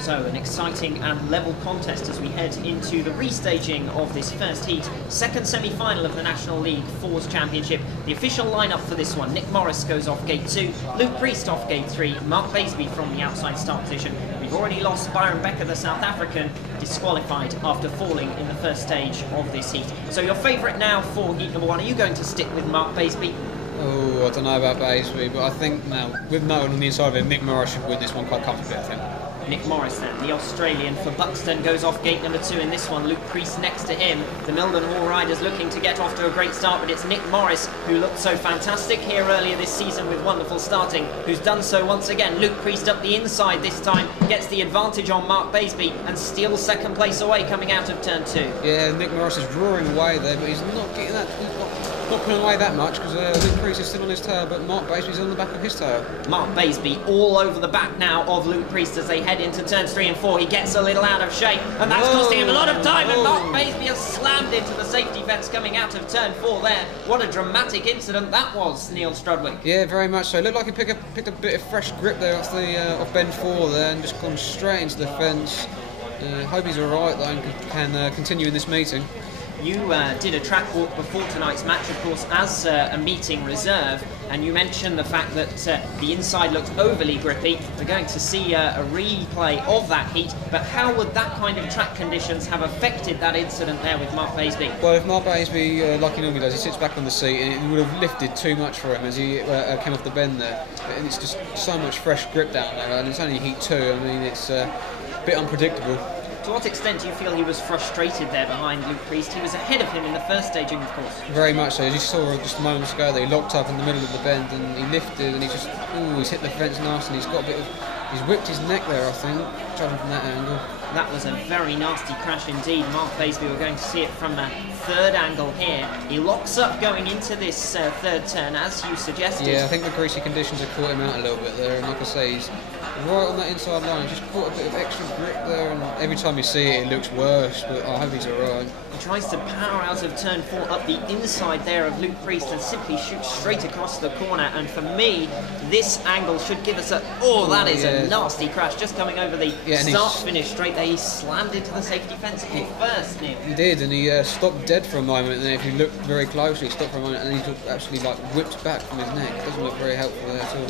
So, an exciting and level contest as we head into the restaging of this first heat. Second semi-final of the National League Fours Championship. The official lineup for this one: Nick Morris goes off gate 2, Luke Priest off gate 3, Mark Baseby from the outside start position. We've already lost Byron Becker, the South African, disqualified after falling in the first stage of this heat. So your favourite now for heat number 1, are you going to stick with Mark Baseby? Oh, I don't know about Baseby, but I think now, with no one on the inside of him, Nick Morris should win this one quite comfortably, I think. Nick Morris then, the Australian for Buxton, goes off gate number 2 in this one. Luke Priest next to him. The Milden Hall riders looking to get off to a great start, but it's Nick Morris, who looked so fantastic here earlier this season with wonderful starting, who's done so once again. Luke Priest up the inside this time, gets the advantage on Mark Baseby and steals second place away coming out of turn 2. Yeah, Nick Morris is roaring away there, but he's not getting that. Not pulling away that much because Luke Priest is still on his tail, but Mark Baseby's on the back of his tail. Mark Baseby all over the back now of Luke Priest as they head into turns 3 and 4. He gets a little out of shape, and that's costing him a lot of time. And Mark Baseby has slammed into the safety fence coming out of turn 4 there. What a dramatic incident that was, Neil Strudwick. Yeah, very much so. It looked like he picked a bit of fresh grip there off bend 4 there and just gone straight into the fence. Hope he's all right though and can continue in this meeting. You did a track walk before tonight's match, of course, as a meeting reserve, and you mentioned the fact that the inside looked overly grippy. We're going to see a replay of that heat, but how would that kind of track conditions have affected that incident there with Mark Baseby? Well, if Mark Baseby, like he normally does, he sits back on the seat, and it would have lifted too much for him as he came off the bend there. And it's just so much fresh grip down there, and it's only heat 2. I mean, it's a bit unpredictable. To what extent do you feel he was frustrated there behind Luke Priest? He was ahead of him in the first staging, of course. Very much so. As you saw just moments ago, he locked up in the middle of the bend and he lifted and he's hit the fence nasty and he's whipped his neck there, I think, judging from that angle. That was a very nasty crash indeed. Mark Baseby, we're going to see it from a third angle here. He locks up going into this third turn, as you suggested. Yeah, I think the greasy conditions have caught him out a little bit there, and like I say, he's right on that inside line. He's just caught a bit of extra grip there, and every time you see it, it looks worse, but I hope he's alright. He tries to power out of turn 4 up the inside there of Luke Priest and simply shoots straight across the corner. And for me, this angle should give us a... Oh, that is a nasty crash, just coming over the start-finish straight there. He slammed into the safety fence first, Nick. He did, and he stopped dead for a moment, and then if you look very closely, he stopped for a moment, and he just actually like whipped back from his neck. It doesn't look very helpful there at all.